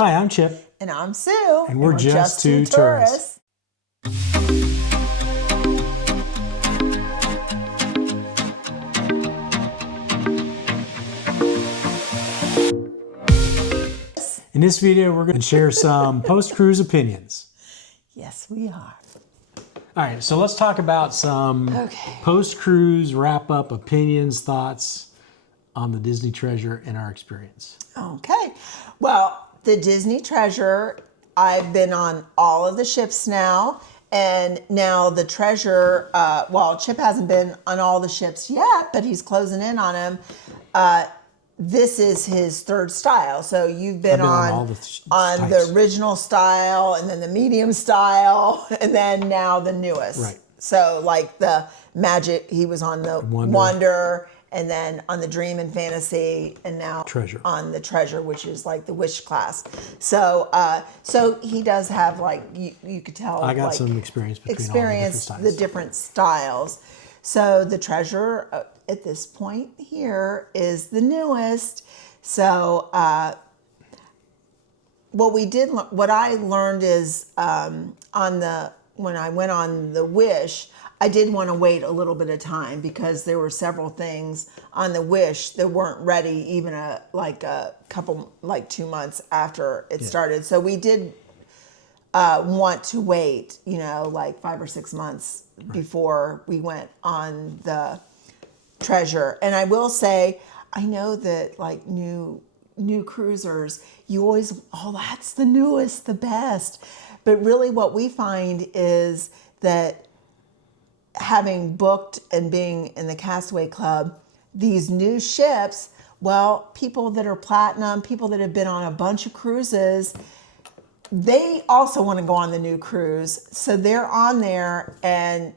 Hi, I'm Chip. And I'm Sue. And we're just two tourists. In this video, we're going to share some post-cruise opinions. Yes, we are. All right, so let's talk about some post-cruise wrap-up opinions, thoughts on the Disney Treasure and our experience. Okay. Well, the Disney Treasure, I've been on all of the ships now. And now the Treasure, well, Chip hasn't been on all the ships yet, but he's closing in on them. This is his third style. So you've been on the original style, and then the medium style, and then now the newest. Right. So like the Magic, he was on the Wonder, and then on the Dream and Fantasy, and now Treasure. On the Treasure, which is like the Wish class. So so he does have like, you could tell. I got some experience between all the different styles. The different styles. So the Treasure at this point here is the newest. So what I learned is when I went on the Wish, I did want to wait a little bit of time because there were several things on the Wish that weren't ready even like 2 months after it started. So we did want to wait, like 5 or 6 months before we went on the Treasure. And I will say, I know that like new cruisers, you always, that's the newest, the best. But really what we find is that having booked and being in the Castaway Club, these new ships, well, people that are platinum, people that have been on a bunch of cruises, they also want to go on the new cruise. So they're on there, and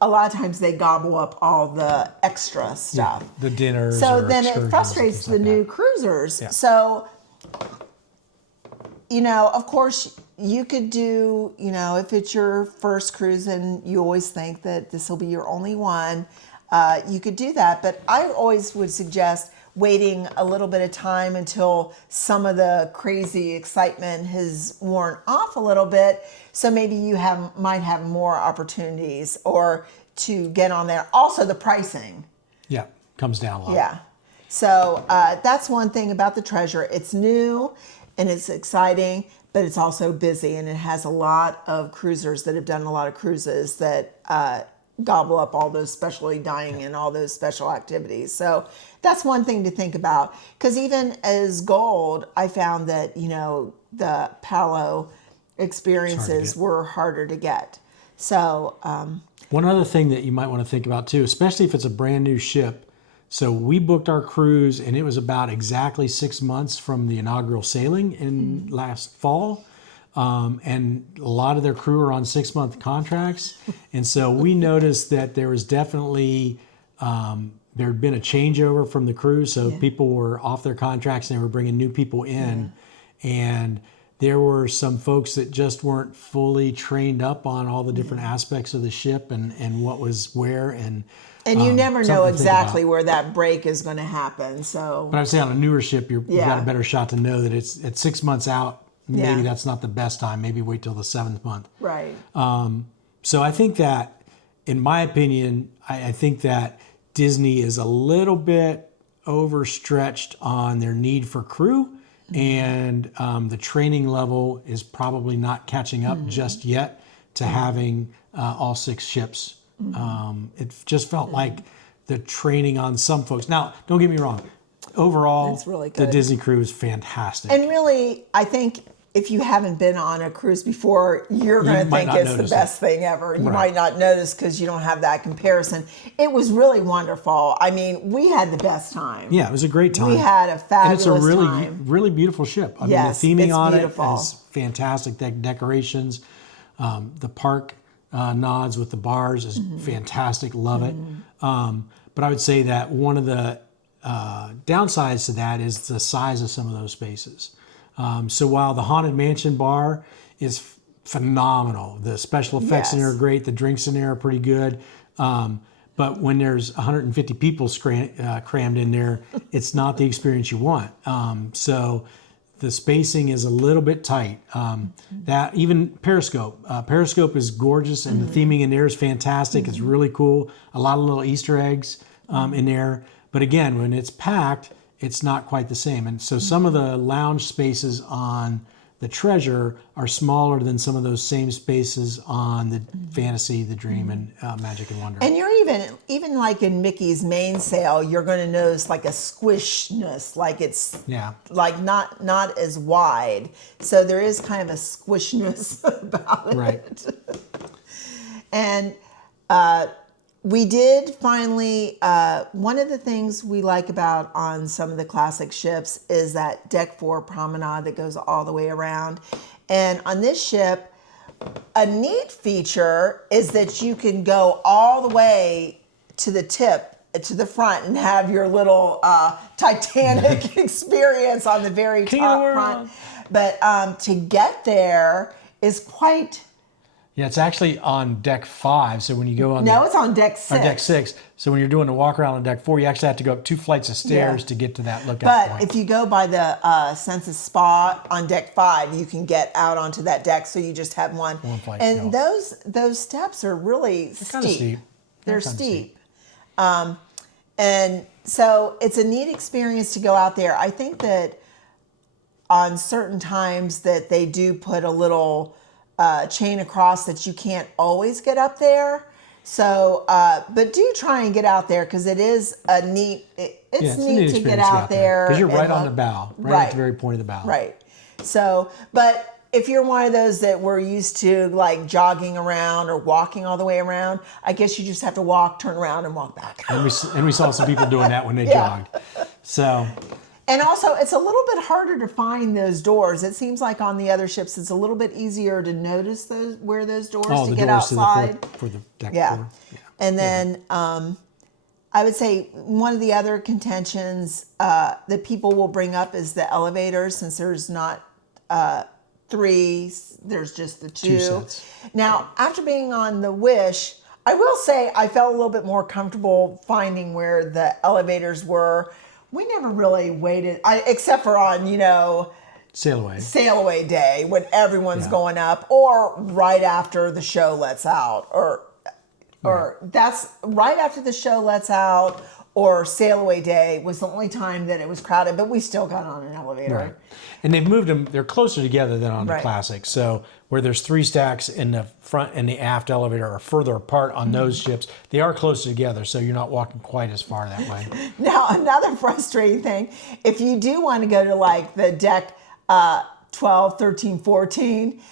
a lot of times they gobble up all the extra stuff. Yeah, the dinners. So then it frustrates the new cruisers. Yeah. So, of course, you could do, if it's your first cruise and you always think that this will be your only one, you could do that. But I always would suggest waiting a little bit of time until some of the crazy excitement has worn off a little bit. So maybe you might have more opportunities or to get on there. Also the pricing. Yeah, comes down a lot. Yeah. So that's one thing about the Treasure. It's new and it's exciting, but it's also busy, and it has a lot of cruisers that have done a lot of cruises that gobble up all those specialty dining and all those special activities. So that's one thing to think about. Because even as Gold, I found that, the Palo experiences were harder to get. So one other thing that you might want to think about too, especially if it's a brand new ship. So we booked our cruise, and it was about exactly 6 months from the inaugural sailing in last fall. And a lot of their crew are on 6-month contracts. And so we noticed that there was definitely, there had been a changeover from the crew. So people were off their contracts and they were bringing new people in. And there were some folks that just weren't fully trained up on all the different aspects of the ship and what was where. And you never know exactly where that break is going to happen. So, but I would say on a newer ship, you've got a better shot to know that it's at 6 months out. Maybe that's not the best time. Maybe wait till the 7th month. Right. So I think that, in my opinion, I think that Disney is a little bit overstretched on their need for crew, and the training level is probably not catching up just yet to having all 6 ships. It just felt like the training on some folks. Now, don't get me wrong. Overall, really good. The Disney crew is fantastic. And really, I think if you haven't been on a cruise before, you're going to think it's the best thing ever. You might not notice because you don't have that comparison. It was really wonderful. I mean, we had the best time. Yeah, it was a great time. We had a fabulous time. And it's a really beautiful ship. I mean, the theming on it is fantastic. The decorations, the park nods with the bars is fantastic. Love it. But I would say that one of the downsides to that is the size of some of those spaces. So while the Haunted Mansion bar is phenomenal, the special effects in there are great, the drinks in there are pretty good, but when there's 150 people crammed in there, it's not the experience you want. So the spacing is a little bit tight. That even Periscope is gorgeous, and the theming in there is fantastic. It's really cool. A lot of little Easter eggs in there. But again, when it's packed, it's not quite the same. And so some of the lounge spaces on the Treasure are smaller than some of those same spaces on the Fantasy, the Dream, and Magic and Wonder. And you're even like in Mickey's main sale, you're going to notice like a squishness, like it's like not as wide. So there is kind of a squishness about it. Right. And we did finally, one of the things we like about on some of the classic ships is that Deck 4 promenade that goes all the way around. And on this ship, a neat feature is that you can go all the way to the tip, to the front, and have your little Titanic experience on the very top front. But to get there is quite... Yeah, it's actually on Deck 5. So when you go on... No, it's on Deck 6. On Deck 6. So when you're doing the walk around on Deck 4, you actually have to go up 2 flights of stairs to get to that lookout but point. if you go by the Census Spa on Deck 5, you can get out onto that deck, so you just have one flight. And those steps are really steep. Kind of steep. They're steep. And so it's a neat experience to go out there. I think that on certain times that they do put a little... chain across that you can't always get up there. So, but do try and get out there because it is a neat, it's neat to get out there. Because you're right on the bow, right at the very point of the bow. Right. So, but if you're one of those that were used to like jogging around or walking all the way around, I guess you just have to walk, turn around and walk back. And we saw some people doing that when they jogged. So... And also, it's a little bit harder to find those doors. It seems like on the other ships, it's a little bit easier to notice where those doors to get outside. For the deck 4. Yeah. And then I would say one of the other contentions that people will bring up is the elevators, since there's not 3, there's just the 2. Sets. Now, after being on the Wish, I will say I felt a little bit more comfortable finding where the elevators were. We never really waited, except for on, Sail Away Day when everyone's going up, or right after the show lets out, or that's right after the show lets out, or Sail Away Day was the only time that it was crowded, but we still got on an elevator. Right. And they've moved them, they're closer together than on the Classic. So where there's 3 stacks in the front and the aft elevator are further apart on those ships, they are closer together, so you're not walking quite as far that way. Now, another frustrating thing, if you do want to go to like the deck 12, 13, 14,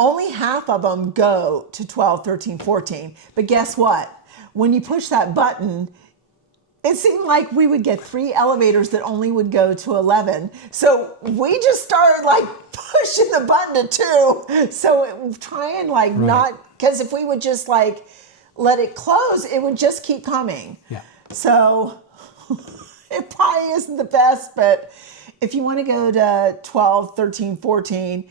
only half of them go to 12, 13, 14. But guess what? When you push that button, it seemed like we would get 3 elevators that only would go to 11. So we just started like pushing the button to 2. So try and like not, because if we would just like let it close, it would just keep coming. Yeah. So it probably isn't the best, but if you want to go to 12, 13, 14,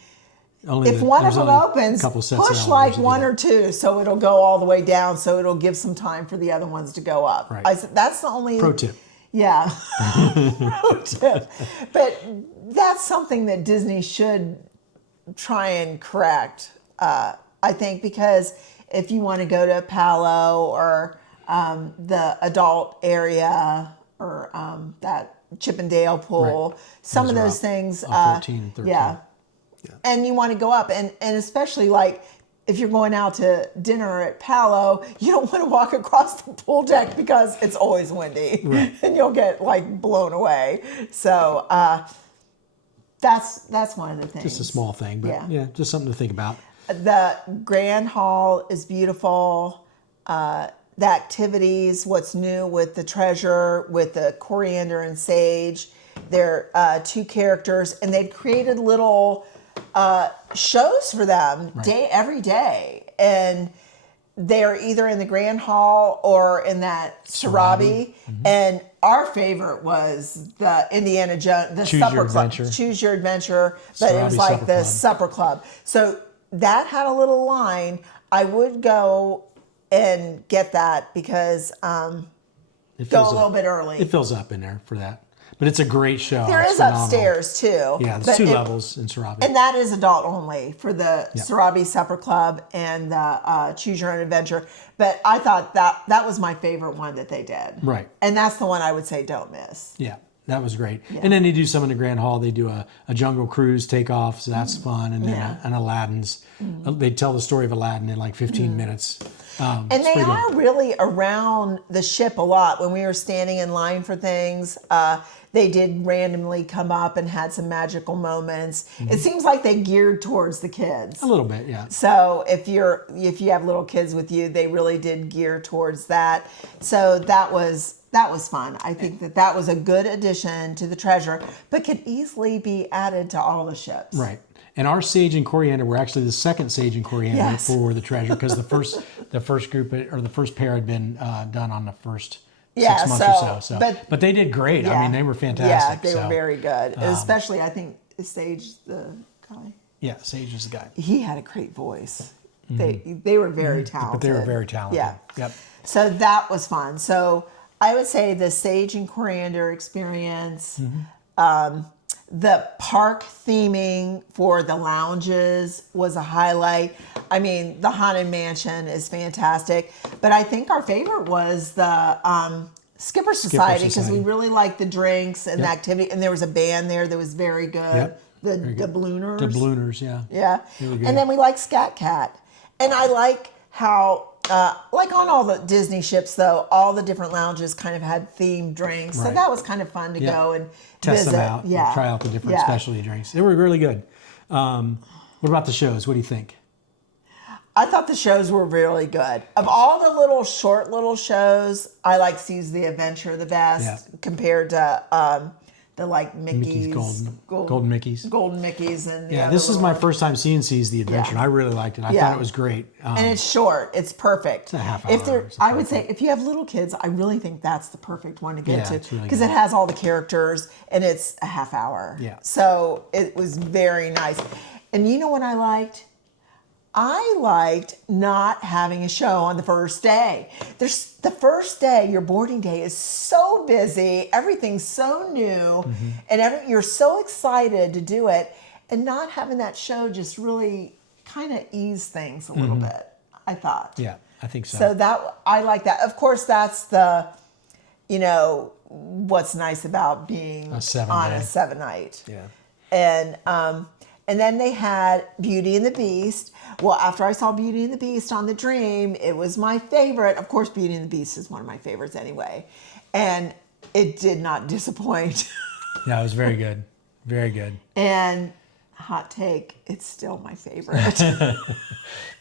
if one of them opens, push like 1 or 2, so it'll go all the way down, so it'll give some time for the other ones to go up. Right. I said that's the only pro tip. Yeah, pro tip. But that's something that Disney should try and correct. I think, because if you want to go to Palo or the adult area or that Chippendale pool, some of those things. 13, 13. Yeah. And you want to go up, and especially like if you're going out to dinner at Palo, you don't want to walk across the pool deck because it's always windy and you'll get like blown away. So that's one of the things. Just a small thing, but yeah, just something to think about. The Grand Hall is beautiful. The activities, what's new with the Treasure, with the Coriander and Sage, they're 2 characters, and they've created little shows for them every day, and they're either in the Grand Hall or in that Sarabi. And our favorite was the Indiana Jones, the Supper Club, Choose Your Adventure, but it was like the Supper Club. So that had a little line. I would go and get that because go a little bit early. It fills up in there for that. But it's a great show. There It's is phenomenal. upstairs too. Yeah, there's but 2 levels in Sarabi. And that is adult only for the Sarabi Supper Club and the Choose Your Own Adventure. But I thought that was my favorite one that they did. Right. And that's the one I would say don't miss. Yeah, that was great. Yeah. And then they do some in the Grand Hall. They do a Jungle Cruise takeoff, so that's fun. And then an Aladdin's. They tell the story of Aladdin in like 15 minutes. And they are really around the ship a lot. When we were standing in line for things, they did randomly come up and had some magical moments. It seems like they geared towards the kids. A little bit, yeah. So if you have little kids with you, they really did gear towards that. So that was fun. I think that was a good addition to the treasure, but could easily be added to all the ships. Right. And our sage and coriander were actually the second sage and coriander for the treasure, because the first group or the first pair had been done on the first 6 months or so. But they did great. Yeah, I mean, they were fantastic. Yeah, they were very good. Especially, I think Sage, the guy. Yeah, Sage is the guy. He had a great voice. They were very talented. But they were very talented. Yeah. Yep. So that was fun. So I would say the Sage and Coriander experience. The park theming for the lounges was a highlight. I mean, the Haunted Mansion is fantastic. But I think our favorite was the Skipper Society, because we really liked the drinks and the activity. And there was a band there that was very good. Yep. The Doublooners. Doublooners, yeah. Yeah. They were good. And then we like Scat Cat. And I like how, like on all the Disney ships, though, all the different lounges kind of had themed drinks. So that was kind of fun to go and test visit. them out. Yeah. Try out the different specialty drinks. They were really good. What about the shows? What do you think? I thought the shows were really good. Of all the short little shows, I like Seize the Adventure the best compared to the like Mickey's golden Mickeys. Golden Mickeys and this is my first time seeing Seize the Adventure, and I really liked it. I thought it was great. And it's short. It's perfect. It's a half hour. I would say if you have little kids, I really think that's the perfect one to get to, it's really because good. it has all the characters and it's a half hour. Yeah. So it was very nice. And you know what I liked? I liked not having a show on the first day. The first day, your boarding day, is so busy. Everything's so new, and you're so excited to do it. And not having that show just really kind of eased things a little bit, I thought. Yeah, I think so. So I like that. Of course, that's what's nice about being on a 7-night. Yeah. And then they had Beauty and the Beast. Well, after I saw Beauty and the Beast on the Dream, it was my favorite. Of course, Beauty and the Beast is one of my favorites anyway. And it did not disappoint. Yeah, it was very good. Very good. And hot take, it's still my favorite.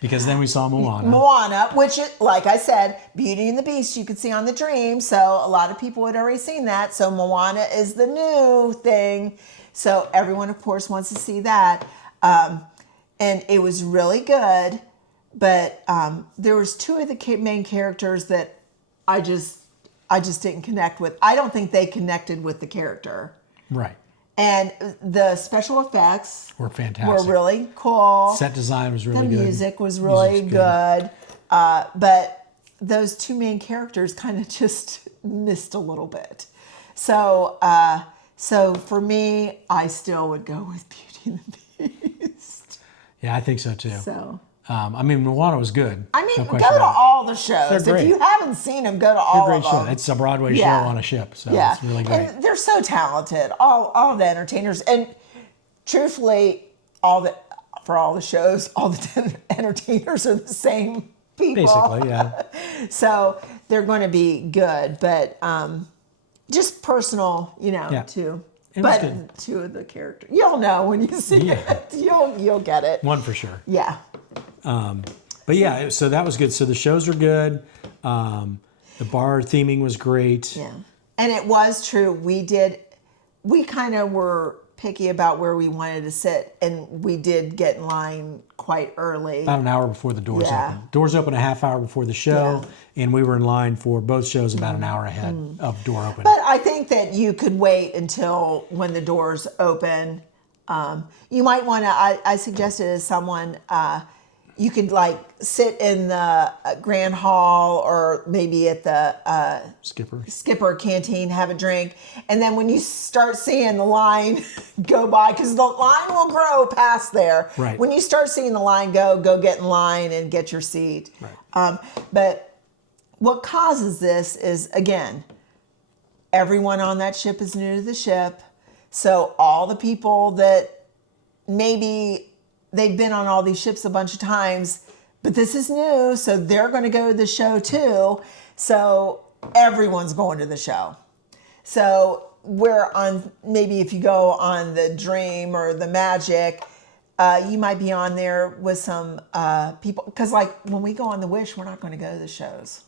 Because then we saw Moana. Moana, which, like I said, Beauty and the Beast you could see on the Dream. So a lot of people had already seen that. So Moana is the new thing. So everyone, of course, wants to see that. And it was really good. But there was 2 of the main characters that I just didn't connect with. I don't think they connected with the character. Right. And the special effects were fantastic. Were really cool. Set design was really good. The music was really good. But those 2 main characters kind of just missed a little bit. So for me, I still would go with Beauty and the Beast. Yeah, I think so too. So. I mean, Moana was good. I mean, go to all the shows. If you haven't seen them, go to all of them. Show. It's a Broadway show on a ship, so it's really great. And they're so talented, all the entertainers. And truthfully, for all the shows, all the entertainers are the same people. Basically, yeah. So they're going to be good, but just personal, too. But good. 2 of the characters, you'll know when you see it. You'll get it. One for sure. Yeah. But yeah, so that was good. So the shows are good. The bar theming was great. Yeah. And it was true. We kind of were picky about where we wanted to sit, and we did get in line quite early. About an hour before the doors open. Doors open a half hour before the show, and we were in line for both shows about an hour ahead of door opening. But I think that you could wait until when the doors open. You might want to, I suggested to someone, You could like sit in the Grand Hall or maybe at the Skipper canteen, have a drink. And then when you start seeing the line go by, because the line will grow past there. Right. When you start seeing the line go get in line and get your seat. Right. But what causes this is, again, everyone on that ship is new to the ship. So all the people that maybe they've been on all these ships a bunch of times, but this is new, so they're going to go to the show too. So everyone's going to the show. So we're on, maybe if you go on the Dream or the Magic, you might be on there with some people. Because like when we go on the Wish, we're not going to go to the shows.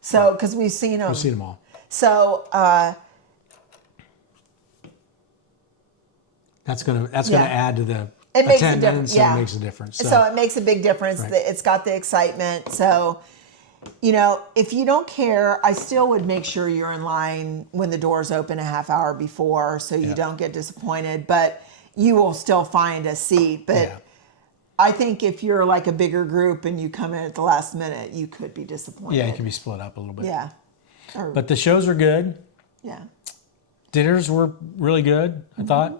So, because we've seen them. We've seen them all. So that's gonna add to the it makes a attendance. difference. Yeah. It makes a difference. So it makes a big difference. Right. It's got the excitement. So, you know, if you don't care, I still would make sure you're in line when the doors open a half hour before, so you don't get disappointed. But you will still find a seat. But I think if you're like a bigger group and you come in at the last minute, you could be disappointed. Yeah, it can be split up a little bit. Yeah. But the shows are good. Yeah. Dinners were really good, I thought.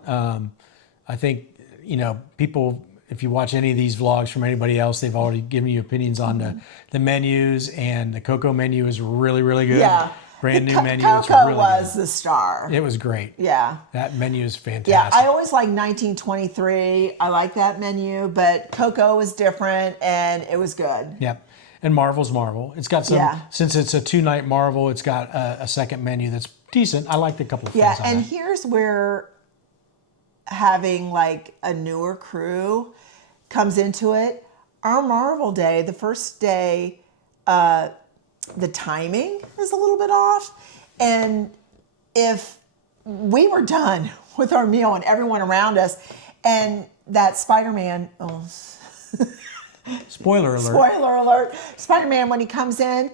I think, you know, people, if you watch any of these vlogs from anybody else, they've already given you opinions on the menus, and the Coco menu is really, really good. Yeah. Brand new menu. Coco It's really was good. the star. It was great. Yeah. That menu is fantastic. Yeah, I always like 1923. I like that menu, but Coco was different and it was good. Yep. And Marvel's Marvel. It's got some, since it's a 2-night Marvel, it's got a second menu that's decent. I liked a couple of things on and that. here's where having like a newer crew comes into it. Our Marvel day, the first day, the timing is a little bit off. And if we were done with our meal and everyone around us, and that Spider-Man, Spoiler alert. Spoiler alert. Spider-Man, when he comes in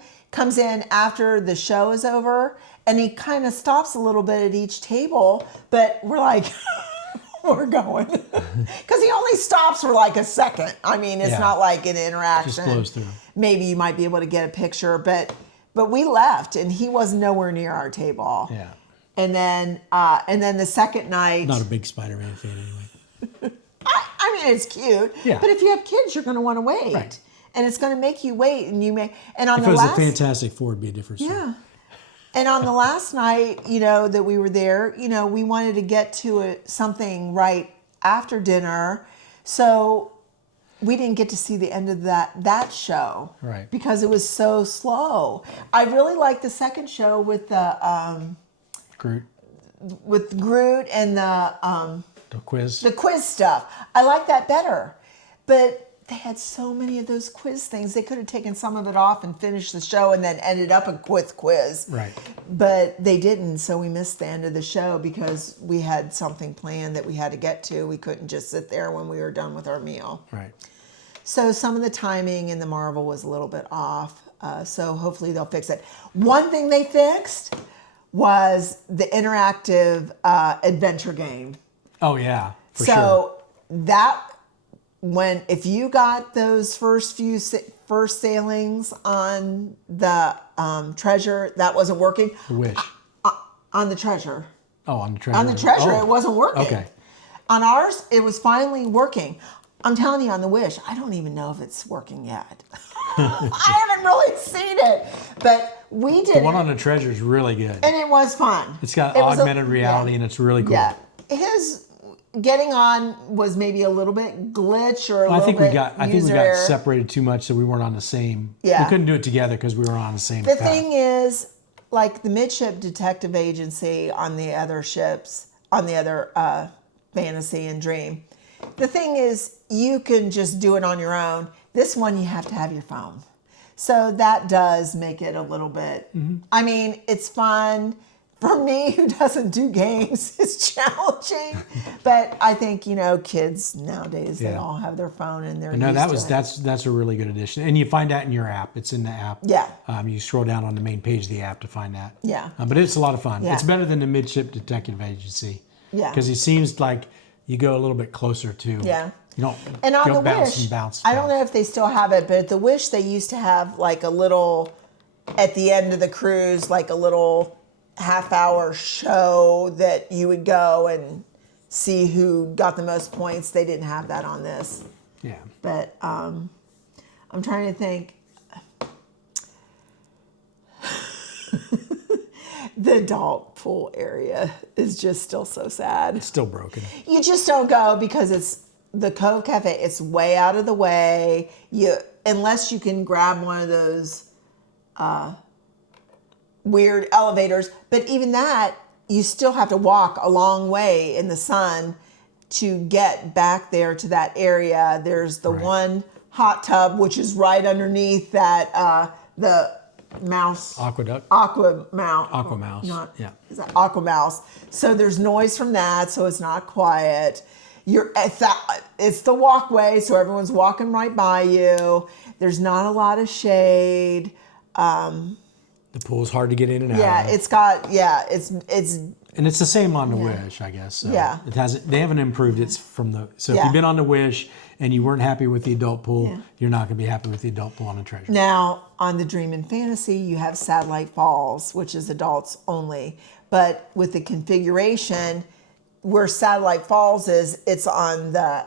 after the show is over, and he kind of stops a little bit at each table, but we're like, we're going. Because he only stops for like a second. I mean, it's not like an interaction. Just blows through. Maybe you might be able to get a picture, but we left, and he was nowhere near our table. Yeah. And then the second night. Not a big Spider-Man fan anyway. I mean, it's cute. Yeah. But if you have kids, you're going to want to wait. Right. And it's going to make you wait. And you may. And on If the it was last. a Fantastic Four, it'd be a different story. Yeah. And on the last night, you know, that we were there, you know, we wanted to get to something right after dinner. So we didn't get to see the end of that show. Right. Because it was so slow. I really liked the second show with the Groot. with Groot and the quiz. the quiz stuff. I like that better. But they had so many of those quiz things. They could have taken some of it off and finished the show and then ended up with quiz. Right. But they didn't, so we missed the end of the show because we had something planned that we had to get to. We couldn't just sit there when we were done with our meal. Right. So some of the timing in the Marvel was a little bit off. So hopefully they'll fix it. One thing they fixed was the interactive adventure game. Oh yeah, for so sure. that if you got those first sailings on the Treasure, that wasn't working. The Wish. On the Treasure. Oh, on the Treasure. On the Treasure, Oh. it wasn't working. Okay. On ours, it was finally working. I'm telling you, on the Wish, I don't even know if it's working yet. I haven't really seen it, but we did. The one on the Treasure is really good. And it was fun. It's got It was augmented reality, and it's really cool. Yeah, his getting on was maybe a little bit glitch or a little bit I think we user got error. separated too much, so we weren't on the same. Yeah. We couldn't do it together because we were on the same. The path. thing is, like the midship detective agency on the other ships, on the other Fantasy and Dream, the thing is, you can just do it on your own. This one, you have to have your phone. So that does make it a little bit, I mean, it's fun. For me, who doesn't do games, it's challenging. But I think, you know, kids nowadays, they all have their phone and they're No, used to it. that's a really good addition, and you find that in your app. It's in the app. Yeah. You scroll down on the main page of the app to find that. Yeah. But it's a lot of fun. Yeah. It's better than the midship detective agency. Yeah. Because it seems like you go a little bit closer to. Yeah. You don't, And on you the don't bounce Wish, and bounce. I don't know if they still have it, but at the Wish they used to have like a little, at the end of the cruise, like a little half-hour show that you would go and see who got the most points. They didn't have that on this. Yeah. But I'm trying to think. The adult pool area is just still so sad. It's still broken. You just don't go because it's the Cove Cafe. It's way out of the way. Unless you can grab one of those weird elevators. But even that, you still have to walk a long way in the sun to get back there to that area. There's the one hot tub, which is right underneath that the mouse Aqueduct. aqua mouse. Not, yeah. Is that aqua mouse? So there's noise from that, so it's not quiet. It's the walkway, so everyone's walking right by you. There's not a lot of shade. The pool's hard to get in and out. Yeah, it's and it's the same on the Wish, I guess. So Yeah. it hasn't. They haven't improved it from the. So if Yeah. you've been on the Wish and you weren't happy with the adult pool, you're not going to be happy with the adult pool on the Treasure. Now, on the Dream and Fantasy, you have Satellite Falls, which is adults only. But with the configuration, where Satellite Falls is, it's on the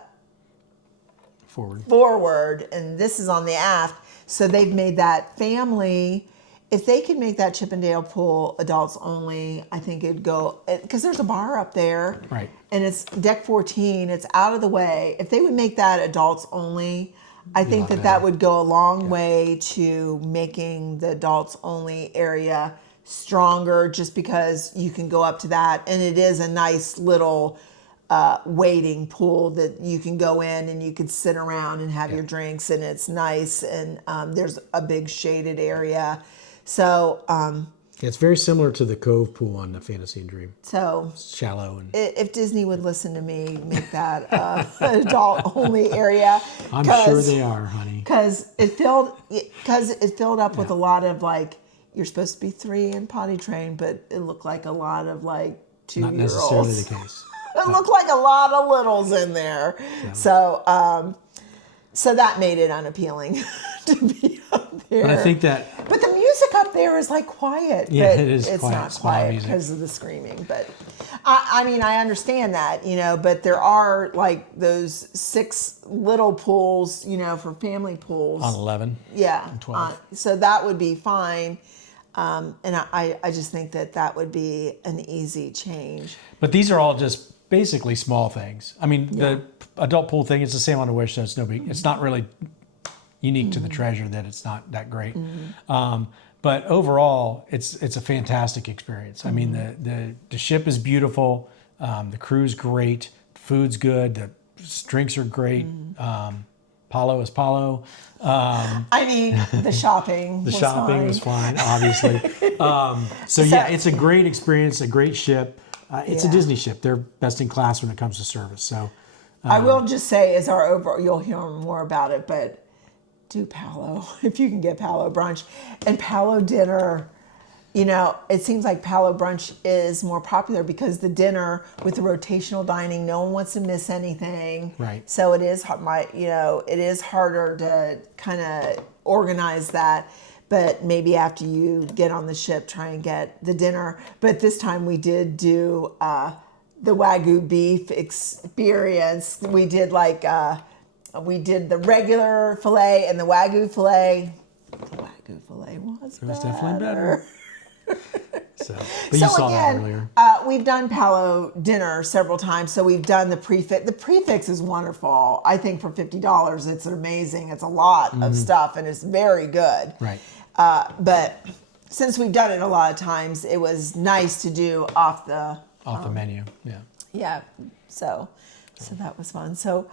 forward, and this is on the aft. So they've made that family. If they could make that Chippendale pool adults only, I think it'd go, because there's a bar up there. Right. And it's deck 14. It's out of the way. If they would make that adults only, I think that would go a long way to making the adults only area stronger, just because you can go up to that. And it is a nice little waiting pool that you can go in and you can sit around and have your drinks, and it's nice. And there's a big shaded area. So it's very similar to the Cove pool on the Fantasy and Dream. So it's shallow, and if Disney would listen to me, make that an adult only area. I'm sure they are, honey. Because it filled up with a lot of, like, you're supposed to be 3 and potty trained, but it looked like a lot of like 2-year-olds. Not necessarily the case. It looked like a lot of littles in there. So that made it unappealing to be up there. But I think But the music up there is like quiet. Yeah, but it is it's quiet. not It's quiet music. because of the screaming. But I mean, I understand that, but there are like those 6 little pools, for family pools. on 11. Yeah. and 12. So that would be fine. And I just think that would be an easy change. But these are all just basically small things. I mean, the adult pool thing is the same on the Wish, so it's no big. It's not really unique to the Treasure that it's not that great. But overall, it's a fantastic experience. I mean, the ship is beautiful. The crew's great. Food's good. The drinks are great. Palo is Palo. I mean, the shopping. The shopping was fine, obviously. So yeah, it's a great experience. A great ship. It's a Disney ship. They're best in class when it comes to service. So I will just say, as our overall, you'll hear more about it, but do Palo if you can get Palo brunch and Palo dinner. It seems like Palo brunch is more popular because the dinner with the rotational dining, no one wants to miss anything. Right. So it is it is harder to kind of organize that. But maybe after you get on the ship, try and get the dinner. But this time we did do the Wagyu beef experience. We did we did the regular filet and the Wagyu filet. The Wagyu filet was definitely better. But you So saw again, that earlier. we've done Palo dinner several times. So we've done the prefix. The prefix is wonderful. I think for $50, it's amazing. It's a lot of stuff, and it's very good. Right. But since we've done it a lot of times, it was nice to do off the menu. Yeah. Yeah. So that was fun. So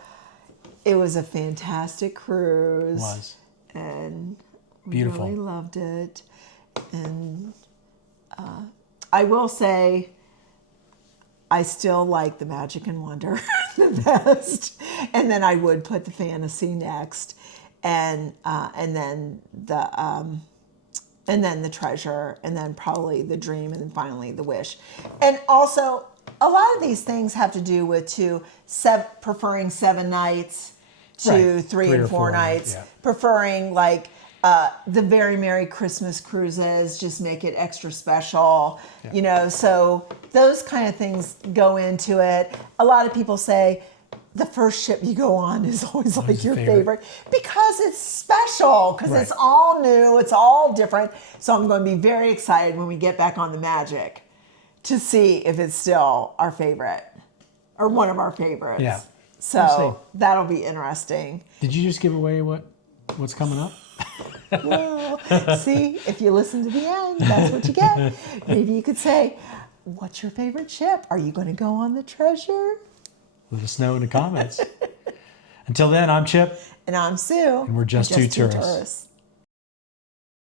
it was a fantastic cruise. It was. And Beautiful. really loved it. And I will say, I still like the Magic and Wonder the best. And then I would put the Fantasy next, and then the Treasure, and then probably the Dream, and then finally the Wish. And also, a lot of these things have to do with preferring 7 nights to Right. 3 3 and or 4 4 nights, yeah. preferring like the Very Merry Christmas cruises, just make it extra special, you know, so those kind of things go into it. A lot of people say the first ship you go on is always like your favorite because it's special, because Right. it's all new, it's all different. So I'm going to be very excited when we get back on the Magic to see if it's still our favorite or one of our favorites. Yeah. So that'll be interesting. Did you just give away what's coming up? Well, see, if you listen to the end, that's what you get. Maybe you could say, what's your favorite ship? Are you going to go on the Treasure? Let us know in the comments. Until then, I'm Chip. And I'm Sue. And we're just two tourists.